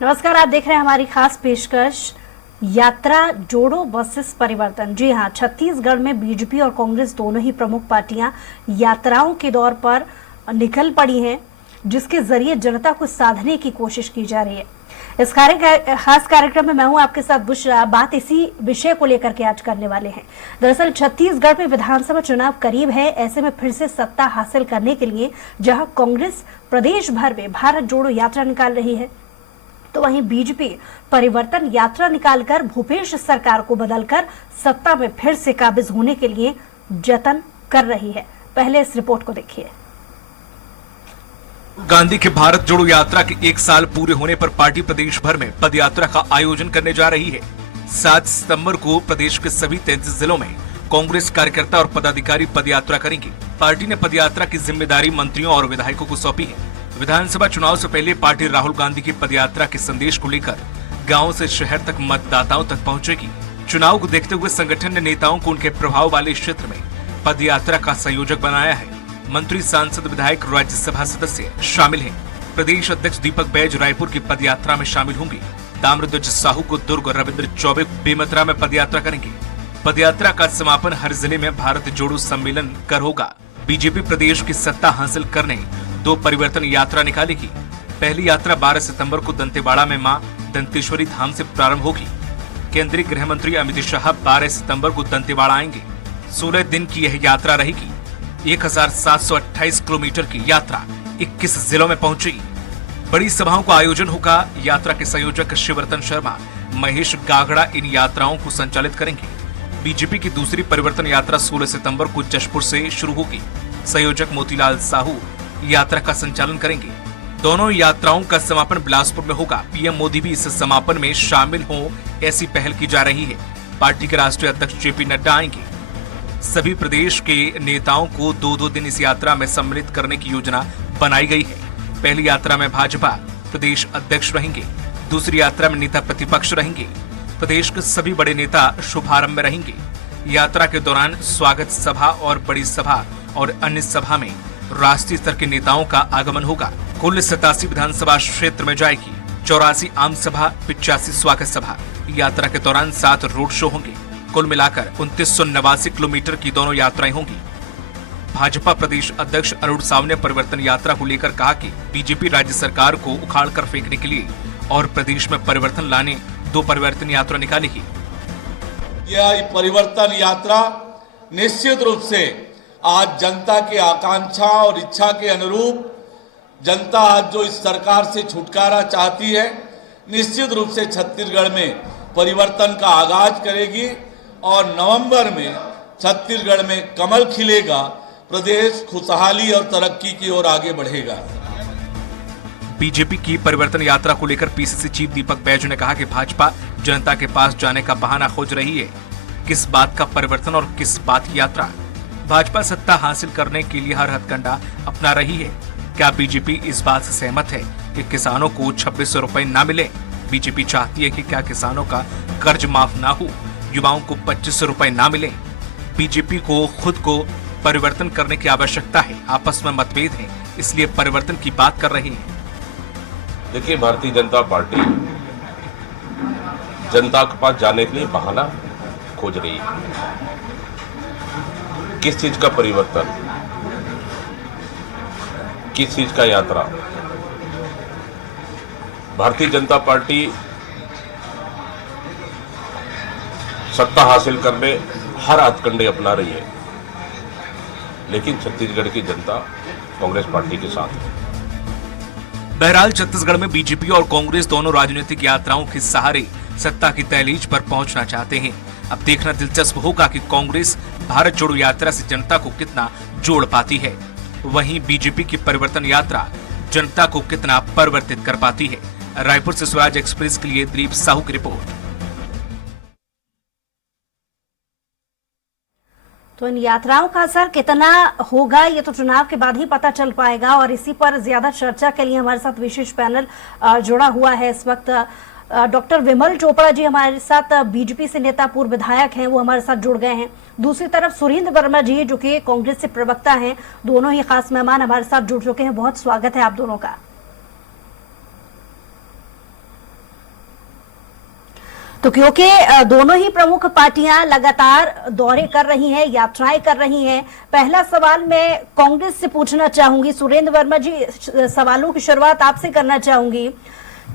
नमस्कार, आप देख रहे हैं हमारी खास पेशकश यात्रा जोड़ो वर्सेस परिवर्तन। जी हां, छत्तीसगढ़ में बीजेपी और कांग्रेस दोनों ही प्रमुख पार्टियां यात्राओं के दौर पर निकल पड़ी हैं, जिसके जरिए जनता को साधने की कोशिश की जा रही है। इस खास कार्यक्रम में मैं हूं आपके साथ बुशरा। बात इसी विषय को लेकर के आज करने वाले हैं। दरअसल छत्तीसगढ़ में विधानसभा चुनाव करीब है। ऐसे में फिर से सत्ता हासिल करने के लिए जहां कांग्रेस प्रदेश भर में भारत जोड़ो यात्रा निकाल रही है, तो वहीं बीजेपी परिवर्तन यात्रा निकालकर भूपेश सरकार को बदलकर सत्ता में फिर से काबिज होने के लिए जतन कर रही है। पहले इस रिपोर्ट को देखिए। गांधी के भारत जोड़ो यात्रा के 1 साल पूरे होने पर पार्टी प्रदेश भर में पदयात्रा का आयोजन करने जा रही है। 7 सितंबर को प्रदेश के सभी 33 जिलों में कांग्रेस कार्यकर्ता और पदाधिकारी पदयात्रा करेंगे। पार्टी ने पदयात्रा की जिम्मेदारी मंत्रियों और विधायकों को सौंपी है। विधानसभा चुनाव से पहले पार्टी राहुल गांधी की पदयात्रा के संदेश को लेकर गांव से शहर तक मतदाताओं तक पहुंचेगी। चुनाव को देखते हुए संगठन ने नेताओं को उनके प्रभाव वाले क्षेत्र में पदयात्रा का संयोजक बनाया है। मंत्री, सांसद, विधायक, राज्यसभा सदस्य शामिल हैं। प्रदेश अध्यक्ष दीपक बैज रायपुर की पदयात्रा में शामिल होंगे। ताम्रध्वज साहू को दुर्ग, रविंद्र चौबे बेमेतरा में पदयात्रा करेंगे। पदयात्रा का समापन हर जिले में भारत जोड़ो सम्मेलन कर होगा। बीजेपी प्रदेश की सत्ता हासिल करने 2 परिवर्तन यात्रा निकालेगी। पहली यात्रा 12 सितंबर को दंतेवाड़ा में मां दंतेश्वरी धाम से प्रारंभ होगी। केंद्रीय गृह मंत्री अमित शाह 12 सितंबर को दंतेवाड़ा आएंगे। 16 दिन की यह यात्रा रहेगी। 1728 किलोमीटर की यात्रा 21 जिलों में पहुंचेगी। बड़ी सभाओं का आयोजन होगा। यात्रा के संयोजक शिवरतन शर्मा, महेश गागड़ा इन यात्राओं को संचालित करेंगे। बीजेपी की दूसरी परिवर्तन यात्रा 16 सितंबर को जशपुर से शुरू होगी। संयोजक मोतीलाल साहू यात्रा का संचालन करेंगे। दोनों यात्राओं का समापन बिलासपुर में होगा। पीएम मोदी भी इस समापन में शामिल हों, ऐसी पहल की जा रही है। पार्टी के राष्ट्रीय अध्यक्ष जेपी नड्डा आएंगे। सभी प्रदेश के नेताओं को 2-2 दिन इस यात्रा में सम्मिलित करने की योजना बनाई गई है। पहली यात्रा में भाजपा प्रदेश अध्यक्ष रहेंगे। दूसरी यात्रा में नेता प्रतिपक्ष रहेंगे। प्रदेश के सभी बड़े नेता शुभारंभ में रहेंगे। यात्रा के दौरान स्वागत सभा और बड़ी सभा और अन्य सभा में राष्ट्रीय स्तर के नेताओं का आगमन होगा। कुल 87 विधानसभा क्षेत्र में जाएगी। 84 आम सभा, 85 स्वागत सभा। यात्रा के दौरान 7 रोड शो होंगे। कुल मिलाकर 2989 किलोमीटर की दोनों यात्राएं होंगी। भाजपा प्रदेश अध्यक्ष अरुण साव ने परिवर्तन यात्रा को लेकर कहा कि बीजेपी राज्य सरकार को उखाड़ कर फेंकने के लिए और प्रदेश में परिवर्तन लाने 2 परिवर्तन यात्रा निकालेगी। यह परिवर्तन यात्रा निश्चित रूप से आज जनता की आकांक्षा और इच्छा के अनुरूप जनता आज जो इस सरकार से छुटकारा चाहती है, निश्चित रूप से छत्तीसगढ़ में परिवर्तन का आगाज करेगी और नवंबर में छत्तीसगढ़ में कमल खिलेगा। प्रदेश खुशहाली और तरक्की की ओर आगे बढ़ेगा। बीजेपी की परिवर्तन यात्रा को लेकर पीसीसी चीफ दीपक बैज ने कहा कि भाजपा जनता के पास जाने का बहाना खोज रही है। किस बात का परिवर्तन और किस बात की यात्रा? भाजपा सत्ता हासिल करने के लिए हर हथकंडा अपना रही है। क्या बीजेपी इस बात से सहमत है कि किसानों को 2600 रुपए न मिले? बीजेपी चाहती है कि क्या किसानों का कर्ज माफ ना हो, युवाओं को 2500 रुपए ना मिले? बीजेपी को खुद को परिवर्तन करने की आवश्यकता है। आपस में मतभेद है, इसलिए परिवर्तन की बात कर रही है। देखिए, भारतीय जनता पार्टी जनता के पास जाने के लिए बहाना खोज रही है। किस चीज का परिवर्तन, किस चीज का यात्रा? भारतीय जनता पार्टी सत्ता हासिल करने हर हथकंडे अपना रही है, लेकिन छत्तीसगढ़ की जनता कांग्रेस पार्टी के साथ है। बहरहाल छत्तीसगढ़ में बीजेपी और कांग्रेस दोनों राजनीतिक यात्राओं के सहारे सत्ता की तहलीज पर पहुंचना चाहते हैं। अब देखना दिलचस्प होगा कि कांग्रेस भारत जोड़ो यात्रा से जनता को कितना जोड़ पाती है, वहीं बीजेपी की परिवर्तन यात्रा जनता को कितना परिवर्तित कर पाती है। रायपुर से स्वराज एक्सप्रेस के लिए दिलीप साहू की रिपोर्ट। तो इन यात्राओं का असर कितना होगा, ये तो चुनाव के बाद ही पता चल पाएगा। और इसी पर ज्यादा चर्चा के लिए हमारे साथ विशेष पैनल जुड़ा हुआ है इस वक्त। डॉक्टर विमल चोपड़ा जी हमारे साथ, बीजेपी से नेता, पूर्व विधायक हैं, वो हमारे साथ जुड़ गए हैं। दूसरी तरफ सुरेंद्र वर्मा जी जो कि कांग्रेस से प्रवक्ता हैं, दोनों ही खास मेहमान हमारे साथ जुड़ चुके हैं। बहुत स्वागत है आप दोनों का। तो क्योंकि दोनों ही प्रमुख पार्टियां लगातार दौरे कर रही हैं, यात्राएं कर रही हैं, पहला सवाल मैं कांग्रेस से पूछना चाहूंगी। सुरेंद्र वर्मा जी, सवालों की शुरुआत आपसे करना चाहूंगी,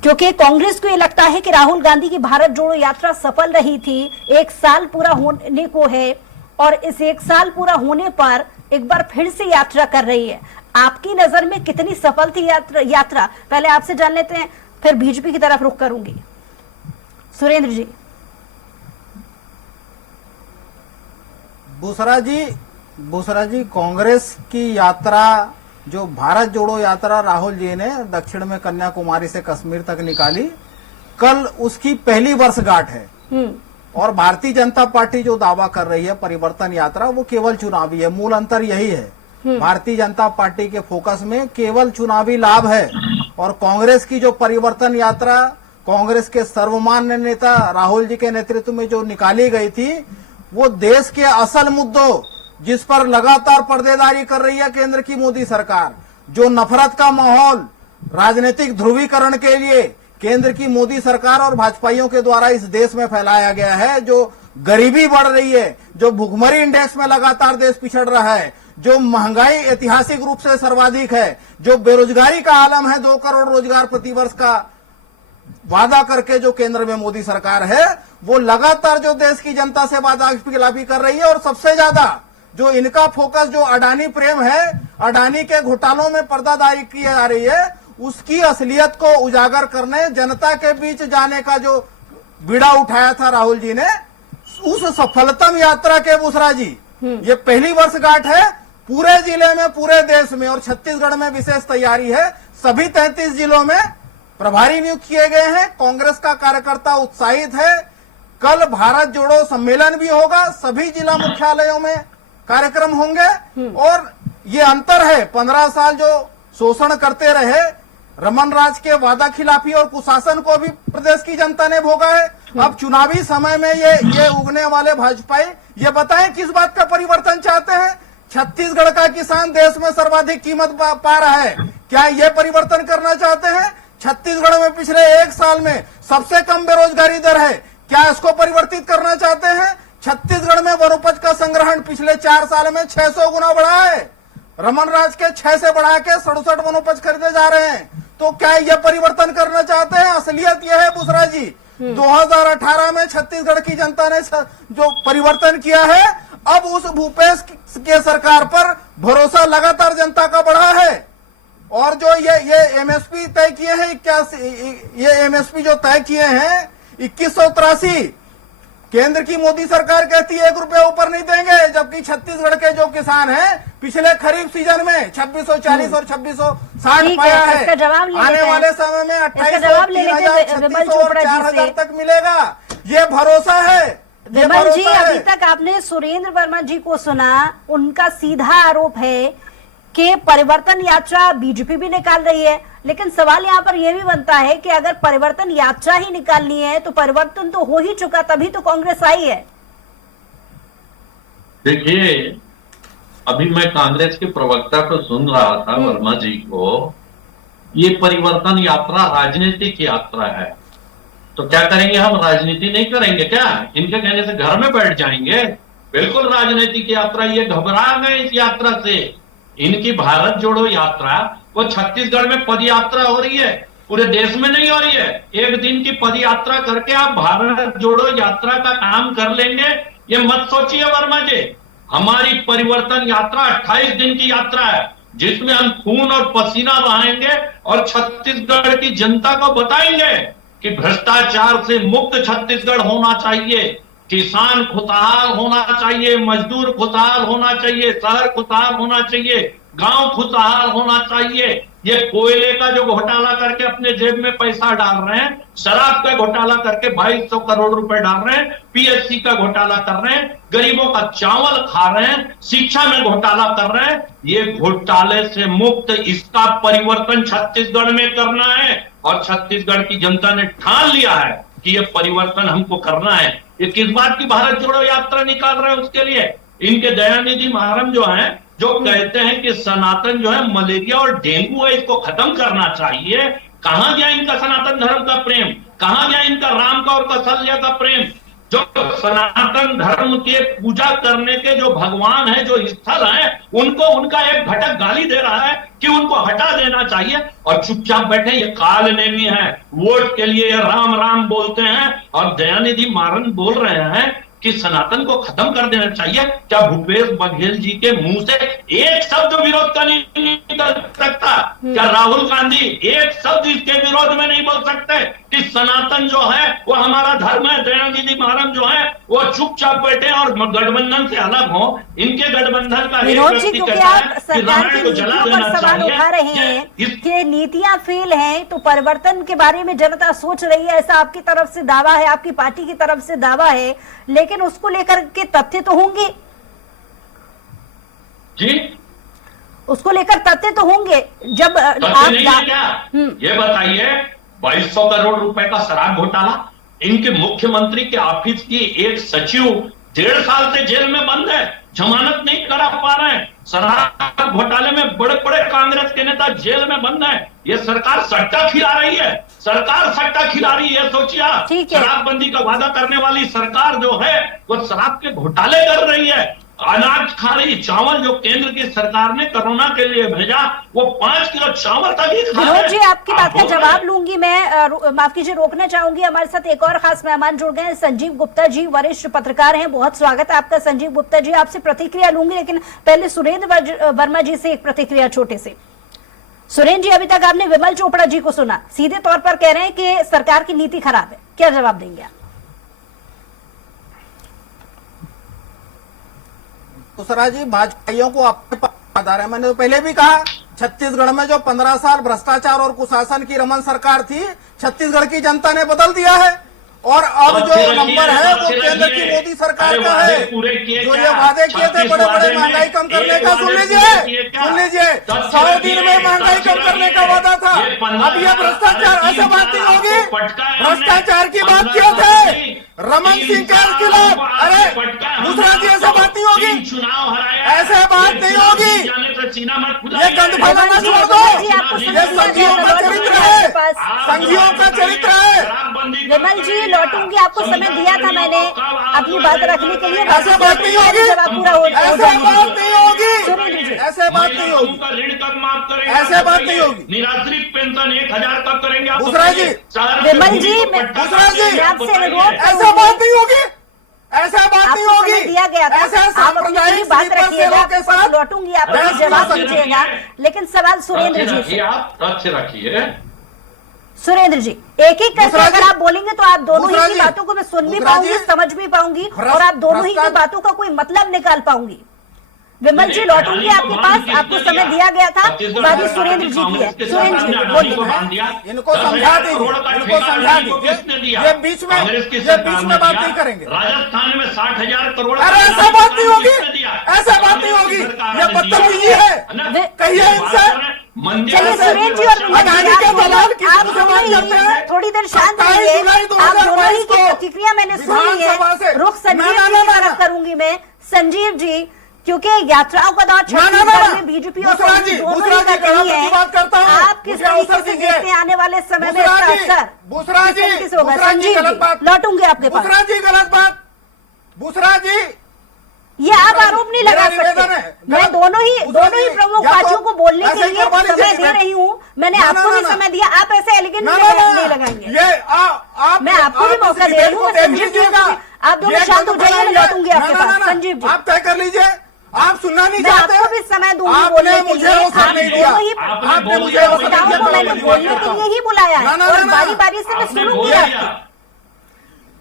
क्योंकि कांग्रेस को ये लगता है कि राहुल गांधी की भारत जोड़ो यात्रा सफल रही थी, 1 साल पूरा होने को है और इस 1 साल पूरा होने पर एक बार फिर से यात्रा कर रही है। आपकी नजर में कितनी सफल थी यात्रा? पहले आपसे जान लेते हैं, फिर बीजेपी की तरफ रुख करूंगी। सुरेंद्र जी। बुसरा जी, कांग्रेस की यात्रा, जो भारत जोड़ो यात्रा राहुल जी ने दक्षिण में कन्याकुमारी से कश्मीर तक निकाली, कल उसकी पहली वर्षगांठ है। और भारतीय जनता पार्टी जो दावा कर रही है परिवर्तन यात्रा, वो केवल चुनावी है। मूल अंतर यही है, भारतीय जनता पार्टी के फोकस में केवल चुनावी लाभ है और कांग्रेस की जो परिवर्तन यात्रा कांग्रेस के सर्वमान्य नेता राहुल जी के नेतृत्व में जो निकाली गई थी, वो देश के असल मुद्दों जिस पर लगातार पर्देदारी कर रही है केंद्र की मोदी सरकार, जो नफरत का माहौल राजनीतिक ध्रुवीकरण के लिए केंद्र की मोदी सरकार और भाजपाइयों के द्वारा इस देश में फैलाया गया है, जो गरीबी बढ़ रही है, जो भुखमरी इंडेक्स में लगातार देश पिछड़ रहा है, जो महंगाई ऐतिहासिक रूप से सर्वाधिक है, जो बेरोजगारी का आलम है, 2 करोड़ रोजगार प्रतिवर्ष का वादा करके जो केंद्र में मोदी सरकार है, वो लगातार जो देश की जनता से वादा खिलाफी कर रही है। और सबसे ज्यादा जो इनका फोकस जो अडानी प्रेम है, अडानी के घोटालों में पर्दादारी की जा रही है, उसकी असलियत को उजागर करने, जनता के बीच जाने का जो बीड़ा उठाया था राहुल जी ने, उस सफलतम यात्रा के बुसरा जी ये पहली वर्षगांठ है पूरे जिले में, पूरे देश में, और छत्तीसगढ़ में विशेष तैयारी है। सभी 33 जिलों में प्रभारी नियुक्त किए गए हैं। कांग्रेस का कार्यकर्ता उत्साहित है। कल भारत जोड़ो सम्मेलन भी होगा, सभी जिला मुख्यालयों में कार्यक्रम होंगे। और ये अंतर है, 15 साल जो शोषण करते रहे रमन राज के वादा खिलाफी और कुशासन को भी प्रदेश की जनता ने भोगा है। अब चुनावी समय में ये उगने वाले भाजपाई ये बताएं किस बात का परिवर्तन चाहते हैं। छत्तीसगढ़ का किसान देश में सर्वाधिक कीमत पा रहा है, क्या ये परिवर्तन करना चाहते हैं? छत्तीसगढ़ में पिछले 1 साल में सबसे कम बेरोजगारी दर है, क्या इसको परिवर्तित करना चाहते हैं? छत्तीसगढ़ में वनोपज का संग्रहण पिछले 4 साल में 600 गुना बढ़ा है। रमन राज के 6 से बढ़ा के 67 वनोपज खरीदे जा रहे हैं। तो क्या ये परिवर्तन करना चाहते हैं? असलियत यह है बुसरा जी, 2018 में छत्तीसगढ़ की जनता ने जो परिवर्तन किया है, अब उस भूपेश के सरकार पर भरोसा लगातार जनता का बढ़ा है। और जो ये एमएसपी तय किए हैं, 81 ये एमएसपी जो तय किए हैं 2183, केंद्र की मोदी सरकार कहती है 1 रुपया ऊपर नहीं देंगे, जबकि छत्तीसगढ़ के जो किसान हैं पिछले खरीफ सीजन में 2640 और 2660 पाया है। आने वाले समय में 2800, 3600 और 4000 तक मिलेगा, ये भरोसा है। विमल जी, अभी तक आपने सुरेंद्र वर्मा जी को सुना, उनका सीधा आरोप है कि परिवर्तन यात्रा बीजेपी भी निकाल रही है, लेकिन सवाल यहाँ पर यह भी बनता है कि अगर परिवर्तन यात्रा ही निकालनी है तो परिवर्तन तो हो ही चुका, तभी तो कांग्रेस आई है। देखिए, अभी मैं कांग्रेस के प्रवक्ता को सुन रहा था, वर्मा जी को। ये परिवर्तन यात्रा राजनीतिक यात्रा है, तो क्या करेंगे हम? राजनीति नहीं करेंगे क्या? इनके कहने से घर में बैठ जाएंगे? बिल्कुल राजनीतिक यात्रा। ये घबरा गए इस यात्रा से। इनकी भारत जोड़ो यात्रा वो छत्तीसगढ़ में पद यात्रा हो रही है, पूरे देश में नहीं हो रही है। एक दिन की पद यात्रा करके आप भारत जोड़ो यात्रा का काम कर लेंगे, ये मत सोचिए वर्मा जी। हमारी परिवर्तन यात्रा 28 दिन की यात्रा है, जिसमें हम खून और पसीना बहाएंगे और छत्तीसगढ़ की जनता को बताएंगे कि भ्रष्टाचार से मुक्त छत्तीसगढ़ होना चाहिए, किसान खुशहाल होना चाहिए, मजदूर खुशहाल होना चाहिए, शहर खुशहाल होना चाहिए, गांव खुशहाल होना चाहिए। ये कोयले का जो घोटाला करके अपने जेब में पैसा डाल रहे हैं, शराब का घोटाला करके 2200 करोड़ रुपए डाल रहे हैं, पीएससी का घोटाला कर रहे हैं, गरीबों का चावल खा रहे हैं, शिक्षा में घोटाला कर रहे हैं। ये घोटाले से मुक्त, इसका परिवर्तन छत्तीसगढ़ में करना है और छत्तीसगढ़ की जनता ने ठान लिया है कि ये परिवर्तन हमको करना है। ये किस बात की भारत जोड़ो यात्रा निकाल रहे हैं? उसके लिए इनके दयानिधि महाराज जो हैं, जो कहते हैं कि सनातन जो है मलेरिया और डेंगू है, इसको खत्म करना चाहिए, कहां गया इनका सनातन धर्म का प्रेम? कहां गया इनका राम का और कौशल्या का प्रेम? जो सनातन धर्म के पूजा करने के जो भगवान है, जो स्थल है, उनको उनका एक घटक गाली दे रहा है कि उनको हटा देना चाहिए और चुपचाप बैठे। ये कालनेमी है, वोट के लिए ये राम राम बोलते हैं और दयानिधि मारन बोल रहे हैं कि सनातन को खत्म कर देना चाहिए। क्या भूपेश बघेल जी के मुंह से एक शब्द विरोध का नहीं निकल सकता? क्या राहुल गांधी एक शब्द इसके विरोध में नहीं बोल सकते कि सनातन जो है वो हमारा धर्म है? दयानिधि मारन जो है वो चुपचाप बैठे और गठबंधन से अलग हो। इनके गठबंधन का एक विनोद जी, व्यक्ति क्योंकि कहता आप है कि सरकार की रामायण को जला नीतियों देना पर सवाल उठा रहे चाहिए। हैं कि नीतियां फेल हैं, तो परिवर्तन के बारे में जनता सोच रही है, ऐसा आपकी तरफ से दावा है, आपकी पार्टी की तरफ से दावा है, लेकिन उसको लेकर के तथ्य तो होंगे जी, उसको लेकर तथ्य तो होंगे। जब तथ्य आप नहीं है क्या? ये बताइए, 2200 करोड़ रुपए का शराब घोटाला, इनके मुख्यमंत्री के ऑफिस की एक सचिव 1.5 साल से जेल में बंद है, जमानत नहीं करा पा रहे हैं। शराब घोटाले में बड़े बड़े कांग्रेस के नेता जेल में बंद है। ये सरकार सट्टा खिला रही है, सरकार सट्टा खिला रही है। सोचिए, ठीक है। शराबबंदी का वादा करने वाली सरकार जो है वो शराब के घोटाले कर रही है। अनाज खा रही, चावल जो केंद्र की सरकार ने कोरोना के लिए भेजा, वो 5 किलो चावल तक ही खा विनोद रहे जी, हैं। आपकी बात का जवाब लूंगी मैं, माफ कीजिए, रोकना चाहूंगी। हमारे साथ एक और खास मेहमान जुड़ गए हैं, संजीव गुप्ता जी, वरिष्ठ पत्रकार हैं। बहुत स्वागत है आपका संजीव गुप्ता जी। आपसे प्रतिक्रिया लूंगी, लेकिन पहले सुरेंद्र वर्मा जी से एक प्रतिक्रिया छोटे से। सुरेंद्र जी, अभी तक आपने विमल चोपड़ा जी को सुना, सीधे तौर पर कह रहे हैं कि सरकार की नीति खराब है, क्या जवाब देंगे आप? दूसरा जी, भाजपाइयों को अपने पता है, मैंने तो पहले भी कहा, छत्तीसगढ़ में जो 15 साल भ्रष्टाचार और कुशासन की रमन सरकार थी, छत्तीसगढ़ की जनता ने बदल दिया है। और अब जो नंबर है वो केंद्र की मोदी सरकार का है। जो ये वादे किए थे बड़े बड़े महंगाई कम करने का, सुन लीजिए 100 दिन में महंगाई कम करने का वादा था। अब ये भ्रष्टाचार, ऐसे बात नहीं होगी। भ्रष्टाचार की बात किए थे रमन सिंह के खिलाफ। अरे दूसरा जी, ऐसे बात नहीं होगी, ऐसे बात नहीं होगी। ये गंद फैलाना छोड़ दो। ये संघियों का चरित्र है, संघियों का चरित्र है। विमल जी, लौटूंगी, आपको समय दिया था मैंने अपनी बात रखने के लिए। ऐसे बात नहीं होगी, जवाब पूरा हो ऐसे बात नहीं होगी, सुरेंद्र जी, ऐसे बात नहीं होगी, ऋण कब माफ करेंगे? ऐसे बात नहीं होगी। निराश्रित पेंशन 1000 कब करेंगे आप? दूसरा जी, विमल जी, दूसरा जी, मैं आपसे अनुरोध ऐसा बात नहीं होगी, ऐसा बात नहीं आपको होगी। समय दिया गया था, ऐसे आप अपनी सांप्रदायिक बात स्लीपर रखिएगा, सेलों के साथ लौटूंगी, आप अपनी बहस जवाब मत दीजिएगा, लेकिन सवाल सुरेंद्र जी से। आप तथ्य रखिए। सुरेंद्र जी, एक एक करके दूसरा जी, अगर आप बोलेंगे तो आप दोनों दूसरा ही की जी, बातों को मैं सुन भी दूसरा पाऊंगी, जी, समझ भी पाऊंगी, और आप दोनों ही की बातों का कोई मतलब निकाल पाऊंगी। विमल जी, लौटूंगी आपके पास, आपको समय दिया गया था, बाकी सुरेंद्र जी की है। सुरेंद्र जी बोलिए। इनको समझा दीजिए, इनको समझा दीजिए। ये बीच में बात नहीं करेंगे। राजस्थान में 60,000 करोड़। अरे ऐसा बात नहीं होगी, ऐसा बात नहीं होगी, ये बदतमीजी है, कहिए इनसे। चलिए सुरेंद्र जी और विमल अडानी जी, के दलाल की आप दोनों ही थोड़ी देर शांत रहिए। आप दोनों ही की प्रतिक्रिया मैंने सुन ली है। रुख संजीव जी की तरफ करूंगी मैं। संजीव जी, क्योंकि यात्राओं का दौर छत्तीसगढ़ में बीजेपी और कांग्रेस दोनों ही कर रही है, आप किस तरीके से देखते हैं आने वाले समय में इसका असर दूसरा किस तरीके से जी, होगा? संजीव गलत जी, बात, लौटूंगी आपके पास। दूसरा जी गलत बात, दूसरा जी ये आप आरोप नहीं लगा सकते। मैं दोनों ही प्रमुख पार्टियों को बोलने के लिए समय दे रही हूँ। मैंने आपको भी समय दिया, आप ऐसे एलिगेंट नहीं लगाएंगे। मैं आपको भी मौका दे रही हूँ। संजीव जी, आप दोनों शांत हो जाइए, मैं लौटूंगी आपके पास। संजीव जी, आप तय कर लीजिए, आप सुनना नहीं मैं चाहते। आपको भी समय दूंगी आपने बोलने के मुझे लिए। अवसर नहीं दिया, आपने मुझे अवसर वक्ताओं दिया, को मैंने बोलने के लिए ही बुलाया है, और बारी बारी से मैं सुनूंगी आपकी।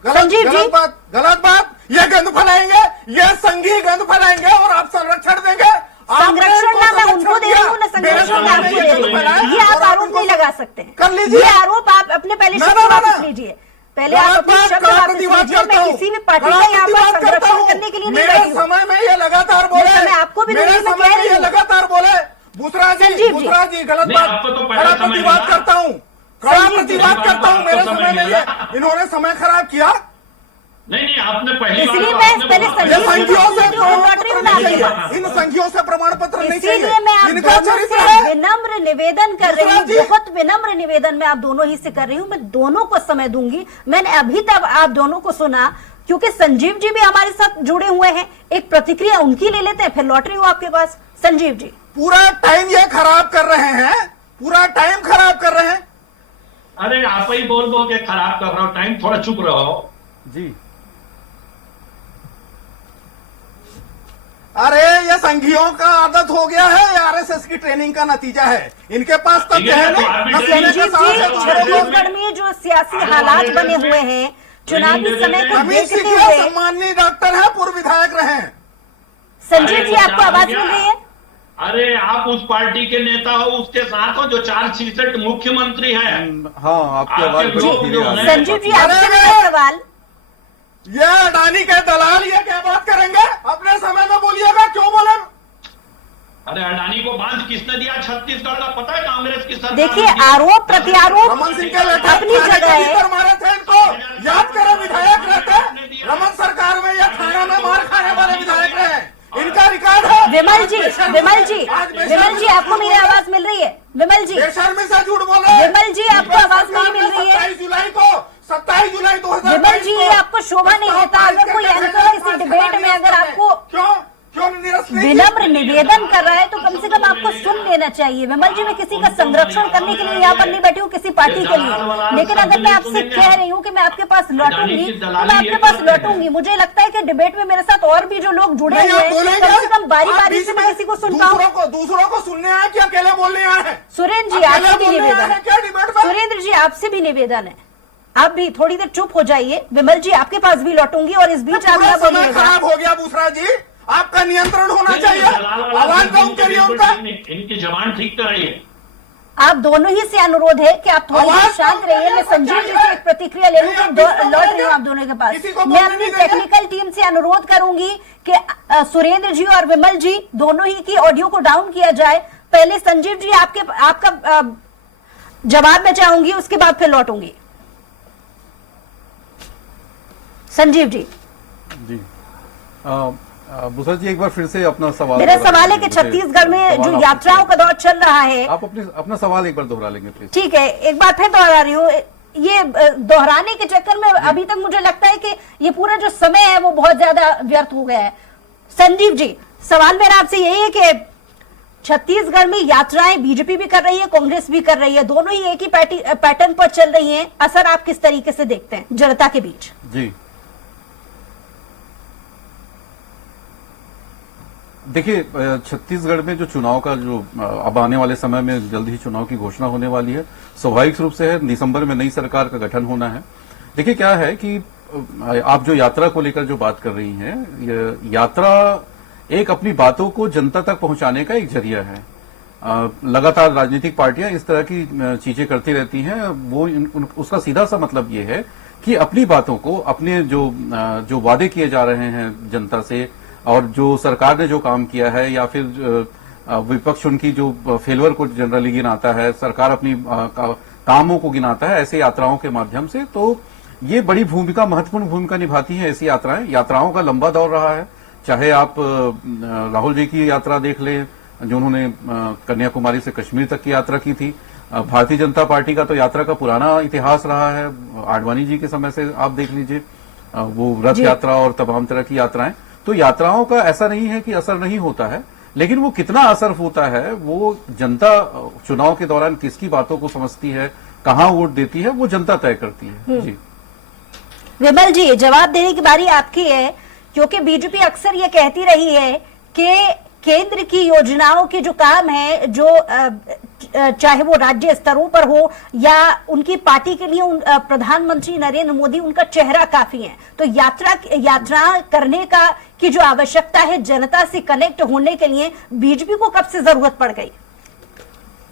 संजीव जी, गलत बात, ये गंद फैलाएंगे, ये संघी गंद फैलाएंगे और आप संरक्षण देंगे। संरक्षण ना मैं उनको दे रही हूँ, ना संरक्षण मैं आपको दे रही हूँ। ये आप आरोप नहीं लगा सकते हैं। कर लीजिए। ये आरोप आप अपने पहले शब्द वापस लीजिए। पहले आप अपने शब्द वापस लीजिए। मैं किसी भी पार्टी का यहाँ पर संरक्षण करने के लिए नहीं मेरे बैठी हूँ। समय में ये लगातार बोले, मैं आपको भी मेरे नहीं, मैं समय कह में रही ये हूँ। लगातार बोले। दूसरा जी गलत नहीं, बात, आपको तो पहले खड़ा समय प्रतिवाद मिला। करता हूँ, खड़ा संजीव जी, प्रतिवाद करता हूँ। मेरे समय में ये इन्होंने समय खराब किया, नहीं, आपने पहली इसलिए बार मैं आपने पहले बोला। ये संघियों से प्रमाण लॉटरी पत्र में नहीं आपके चाहिए, पास। इन संघियों से प्रमाण पत्र नहीं चाहिए। इसीलिए मैं आप इनका दोनों चरित्र से है। विनम्र निवेदन कर रही दूसरा जी- हूँ, बहुत विनम्र निवेदन मैं आप दोनों ही से कर रही हूँ। मैं दोनों को समय दूंगी। मैंने अभी तक आप दोनों को सुना, क्योंकि संजीव जी भी हमारे साथ जुड़े हुए हैं। एक प्रतिक्रिया उनकी ले लेते हैं, फिर लौट रही हूँ आपके पास। संजीव जी, पूरा टाइम ये खराब कर रहे हैं, पूरा टाइम खराब कर रहे हैं। अरे आप ही बोल बोल के खराब कर रहा हो टाइम, थोड़ा चुप रहो। जी, अरे ये संघियों का आदत हो गया है, ये आरएसएस की ट्रेनिंग का नतीजा है। इनके पास तथ्य है नहीं, न कहने संजीव का साहस है जी, तुम्हारे पास। छत्तीसगढ़ में जो सियासी हालात बने हुए हैं, चुनावी समय को अमित देखते सिंह हुए, सम्माननीय डॉक्टर है, पूर्व विधायक रहे हैं। संजीव जी आपको आवाज मिल रही है? अरे आप उस पार्टी के नेता हो, उसके साथ हो जो 4 मुख्यमंत्री है। हाँ, आपकी आवाज आपके बड़ी लोग धीरे जो आ रही हैं- है। संजीव जी अरे आपसे रे! मेरा सवाल, ये अडानी के दलाल ये क्या बात करेंगे? अपने समय में बोलिएगा, क्यों बोले? अरे अडानी को बांध किसने दिया छत्तीसगढ़ का पता है? कांग्रेस की सरकार देखिए ने दिया। आरोप प्रत्यारोप रमन सिंह के लेटर अपनी थाने जगह के है। भीतर मारे थे इनको, याद करें, विधायक रहते। रमन सरकार में ये थाना में मार खाने वाले विधायक रहे, इनका रिकॉर्ड है। विमल जी, आज विमल जी, आज विमल जी आपको मेरी आवाज मिल रही है? विमल जी, बेशर्मी से झूठ बोले। विमल जी, आपको आवाज नहीं मिल रही है? 27 जुलाई 2022 विमल जी, ये आपको शोभा नहीं देता। अगर कोई एंकर किसी डिबेट में अगर आपको क्यों निरस्त नहीं विनम्र निवेदन कर रहा है तो कम से कम आपको सुन लेना चाहिए। विमल जी, मैं किसी का संरक्षण करने के लिए यहाँ पर नहीं बैठी हूँ, किसी पार्टी के लिए। लेकिन अगर मैं आपसे कह रही हूँ कि मैं आपके पास लौटूंगी तो मैं आपके पास लौटूंगी। मुझे लगता है कि डिबेट में मेरे साथ और भी जो लोग जुड़े नहीं, हुए आप हैं, बोलेंगे? कम से कम बारी आप बारी बीच से में मैं किसी को सुन पाऊँ। दूसरों को सुनने आए कि अकेले बोलने आए हैं? सुरेंद्र जी, अकेले आपसे भी बोलने आए निवेदन हैं क्या डिबेट में? सुरेंद्र जी, आपसे भी निवेदन है, आप भी थोड़ी देर चुप हो जाइए। विमल जी, आपके पास भी लौटूंगी और इस बीच आप पूरा ना समय बोलिएगा। खराब हो गया बूसरा जी, आपका नियंत्रण होना चाहिए। आवाज डाउन करिए उनका। इनकी जबान ठीक कराइए। आप दोनों ही से अनुरोध है कि आप थोड़ी देर आवाज शांत कम रहिए। करिए, मैं संजीव जी सच्चाई से एक प्रतिक्रिया ले लूंगी, नहीं, आप किसी को लौट रही बोलेंगे? हूँ आप दोनों के पास। किसी को मैं बोलने अपनी नहीं देंगे? टेक्निकल टीम से अनुरोध करूंगी कि सुरेंद्र जी और विमल जी दोनों ही की ऑडियो को डाउन किया जाए। पहले संजीव जी आपका जवाब मैं चाहूंगी, उसके बाद फिर लौटूंगी। संजीव जी, जी, बुसरा जी एक बार फिर से अपना सवाल मेरा दोहरा सवाल है कि लीजिए। छत्तीसगढ़ में सवाल जो आप यात्राओं का दौर चल रहा है, आप अपना सवाल एक बार दोहरा लेंगे प्लीज। ठीक है, एक बार फिर दोहरा रही हूँ। ये दोहराने के चक्कर में अभी तक मुझे लगता है कि ये पूरा जो समय है वो बहुत ज्यादा व्यर्थ हो गया है। संजीव जी, सवाल मेरा आपसे यही है कि छत्तीसगढ़ में यात्राएं बीजेपी भी कर रही है, कांग्रेस भी कर रही है, दोनों ही एक ही पैटर्न पर चल रही हैं। असर आप किस तरीके से देखते हैं जनता के बीच? जी, देखिए, छत्तीसगढ़ में जो चुनाव का जो अब आने वाले समय में जल्द ही चुनाव की घोषणा होने वाली है, स्वाभाविक रूप से है, दिसंबर में नई सरकार का गठन होना है। देखिए क्या है कि आप जो यात्रा को लेकर जो बात कर रही हैं, ये यात्रा एक अपनी बातों को जनता तक पहुंचाने का एक जरिया है। लगातार राजनीतिक पार्टियां इस तरह की चीजें करती रहती हैं। वो उसका सीधा सा मतलब ये है कि अपनी बातों को, अपने जो वादे किए जा रहे हैं जनता से, और जो सरकार ने जो काम किया है, या फिर विपक्ष उनकी जो फेलवर को जनरली गिनाता है, सरकार अपनी कामों को गिनाता है ऐसे यात्राओं के माध्यम से। तो ये बड़ी भूमिका, महत्वपूर्ण भूमिका निभाती हैं ऐसी यात्राएं। यात्राओं का लंबा दौर रहा है, चाहे आप राहुल जी की यात्रा देख लें जो उन्होंने कन्याकुमारी से कश्मीर तक की यात्रा की थी। भारतीय जनता पार्टी का तो यात्रा का पुराना इतिहास रहा है, आडवाणी जी के समय से आप देख लीजिए, वो रथ यात्रा और तमाम तरह की यात्राएं। तो यात्राओं का ऐसा नहीं है कि असर नहीं होता है, लेकिन वो कितना असर होता है, वो जनता चुनाव के दौरान किसकी बातों को समझती है, कहां वोट देती है, वो जनता तय करती है। जी, विमल जी, जवाब देने की बारी आपकी है, क्योंकि बीजेपी अक्सर ये कहती रही है कि केंद्र की योजनाओं के जो काम है, जो चाहे वो राज्य स्तरों पर हो या उनकी पार्टी के लिए प्रधानमंत्री नरेंद्र मोदी उनका चेहरा काफी है। तो यात्रा करने की जो आवश्यकता है जनता से कनेक्ट होने के लिए बीजेपी को कब से जरूरत पड़ गई?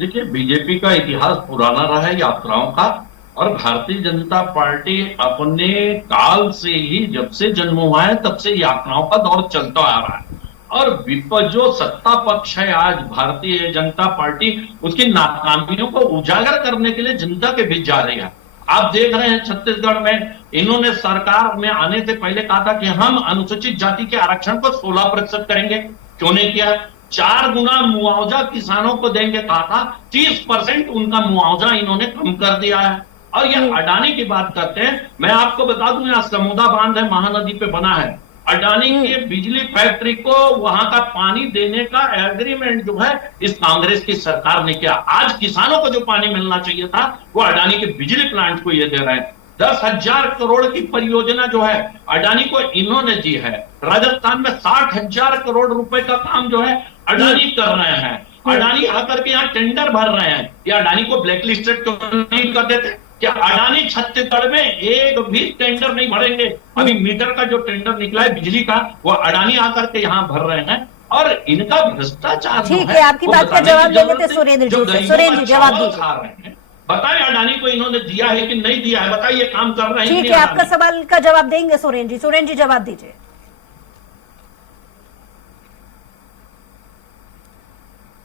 देखिए, बीजेपी का इतिहास पुराना रहा है यात्राओं का, और भारतीय जनता पार्टी अपने काल से ही, जब से जन्म हुआ है तब से यात्राओं का दौर चलता आ रहा है। और विपक्ष जो सत्ता पक्ष है आज भारतीय जनता पार्टी, उसकी नाकामियों को उजागर करने के लिए जनता के बीच जा रही है। आप देख रहे हैं छत्तीसगढ़ में इन्होंने सरकार में आने से पहले कहा था कि हम अनुसूचित जाति के आरक्षण को 16% करेंगे। क्यों नहीं किया? 4 गुना मुआवजा किसानों को देंगे कहा था, 30% उनका मुआवजा इन्होंने कम कर दिया है। और ये अडानी की बात करते हैं, मैं आपको बता दूं यहाँ समोदा बांध है, महानदी पे बना है। अडानी के बिजली फैक्ट्री को वहां का पानी देने का एग्रीमेंट जो है इस कांग्रेस की सरकार ने किया। आज किसानों को जो पानी मिलना चाहिए था वो अडानी के बिजली प्लांट को ये दे रहे हैं। 10,000 करोड़ की परियोजना जो है अडानी को इन्होंने दी है। राजस्थान में 60,000 करोड़ रुपए का काम जो है अडानी कर रहे हैं। अडानी आकर के यहाँ टेंडर भर रहे हैं। या अडानी को ब्लैक लिस्टेड क्यों नहीं कर देते? क्या अडानी छत्तीसगढ़ में एक भी टेंडर नहीं भरेंगे? अभी मीटर का जो टेंडर निकला है बिजली का वो अडानी आकर के यहाँ भर रहे हैं। और इनका भ्रष्टाचार ठीक है, आपकी बात का जवाब ले लेते सुरेंद्र जी से। सुरेंद्र जी जवाब दीजिए। बताएं अडानी को इन्होंने दिया है कि नहीं दिया है? बताइए, काम कर रहे हैं? ठीक है, आपका सवाल का जवाब देंगे सुरेंद्र जी। सुरेंद्र जी जवाब दीजिए।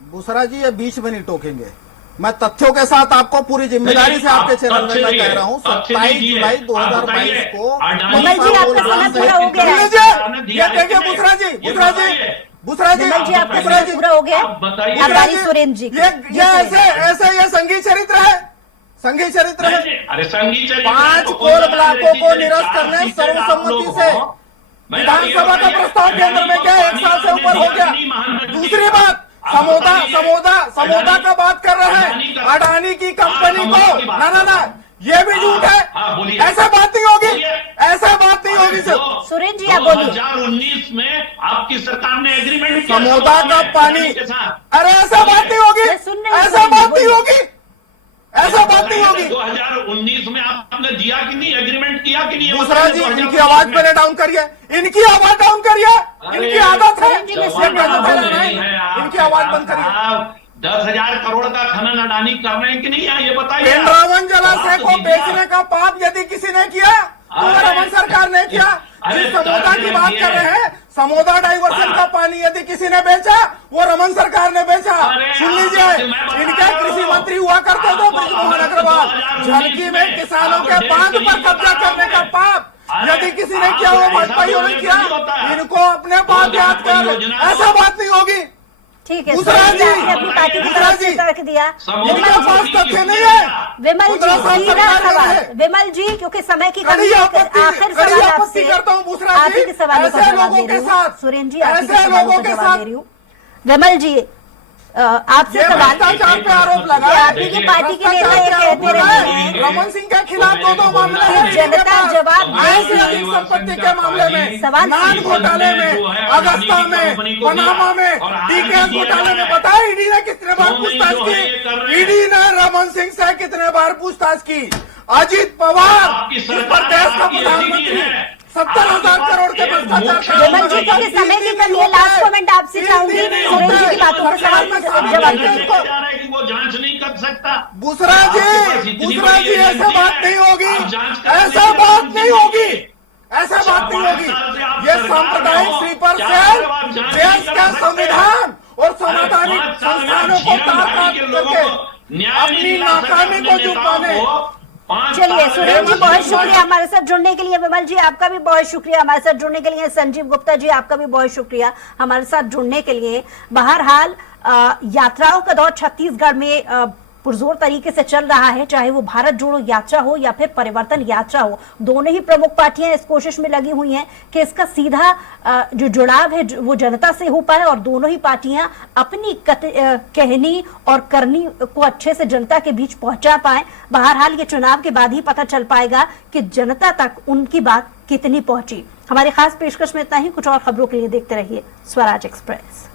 बुसरा जी ये बीच में नहीं टोकेंगे। मैं तथ्यों के साथ आपको पूरी जिम्मेदारी से आपके चैनल में मैं कह रहा हूँ 27 जुलाई 2022 को विमल जी आपका समय पूरा हो गया है। ये देखिए बुसरा जी विमल जी आपका समय पूरा हो गया। अब बारी सुरेंद्र जी की। ये ऐसे ये संघीय चरित्र है, संघीय चरित्र है। अरे संघीय चरित्र 5 कोल ब्लॉकों को निरस्त करने सर्वसम्मति से विधानसभा का प्रस्ताव केंद्र में क्या 1 साल से ऊपर हो गया। दूसरी बात समोदा का बात कर रहे हैं, अडानी की कंपनी को ना ये भी झूठ है। ऐसा बात नहीं होगी, ऐसा बात नहीं होगी सर। सुरेंद्र जी आप बोलिए। 2019 में आपकी सरकार ने एग्रीमेंट किया समोदा का पानी, अरे ऐसा बात नहीं होगी, ऐसा बात नहीं होगी, ऐसा बात नहीं होगी। 2019 में आपने दिया कि नहीं, एग्रीमेंट किया कि नहीं? दूसरा जी इनकी आवाज पहले डाउन करिए, इनकी आवाज डाउन करिए, इनकी आदत है, इनकी आवाज बंद करिए। 10,000 करोड़ का खनन अडानी कर रहे हैं कि नहीं है ये बताइए। पेंड्रावन जलाशय को बेचने का पाप यदि किसी ने किया तो रमन सरकार ने किया। जिस समोदा की बात कर रहे हैं, समोदा डाइवर्सन का पानी यदि किसी ने बेचा वो रमन सरकार ने बेचा। सुन लीजिए, इनके कृषि मंत्री हुआ करते थे बृजमोहन अग्रवाल। झलकी में किसानों के बांध पर कब्जा करने का पाप यदि किसी ने किया वो भाजपाइयों ने किया। इनको अपने पाप याद कर, ऐसा बात नहीं होगी। ठीक है, आपने अपनी पार्टी की तरफ से तर्क दिया। विमल जी सीधा सवाल, विमल जी क्योंकि समय की कमी है, आखिर सवाल आपसे, आप ही के सवालों का जवाब दे रही हूँ। सुरेंद्र जी आप ही के सवालों का जवाब दे रही हूँ। विमल जी आपसे सवाल, आरोप लगा आप ही की पार्टी के नेता ये कहते रहे हैं रमन सिंह के खिलाफ 2 मामले हैं। जनता जवाब देगी। संपत्ति के मामले में, सवाल नान घोटाले में, अगस्ता में, पनामा में, डीकेएस घोटाले में बताया ईडी ने कितने बार पूछताछ की? ईडी ने रमन सिंह से कितने बार पूछताछ की? अजीत पवार इस पर देश का प्रधानमंत्री 70,000 करोड़ के भ्रष्टाचार। विमल जी क्योंकि समय की कमी है, लास्ट कमेंट आपसे चाहूंगी। सुरेंद्र जी की बातों का सवाल जवाब दीजिए। वो जांच नहीं कर सकता। बुसरा जी ऐसा बात नहीं होगी, ऐसा बात नहीं होगी, ऐसा बात नहीं होगी। ये सांप्रदायिक स्लीपर सेल देश का संविधान और संवैधानिक संस्थानों को ताक करके अपनी नाकामी को छुपाने। चलिए सुरेंद्र जी बहुत शुक्रिया हमारे साथ जुड़ने के लिए। विमल जी आपका भी बहुत शुक्रिया हमारे साथ जुड़ने के लिए। संजीव गुप्ता जी आपका भी बहुत शुक्रिया हमारे साथ जुड़ने के लिए। बहरहाल यात्राओं का दौर छत्तीसगढ़ में पुरजोर तरीके से चल रहा है, चाहे वो भारत जोड़ो यात्रा हो या फिर परिवर्तन यात्रा हो। दोनों ही प्रमुख पार्टियां इस कोशिश में लगी हुई हैं कि इसका सीधा जो जुड़ाव है वो जनता से हो पाए और दोनों ही पार्टियां अपनी कहनी और करनी को अच्छे से जनता के बीच पहुंचा पाए। बहरहाल ये चुनाव के बाद ही पता चल पाएगा कि जनता तक उनकी बात कितनी पहुंची। हमारी खास पेशकश में इतना ही। कुछ और खबरों के लिए देखते रहिए स्वराज एक्सप्रेस।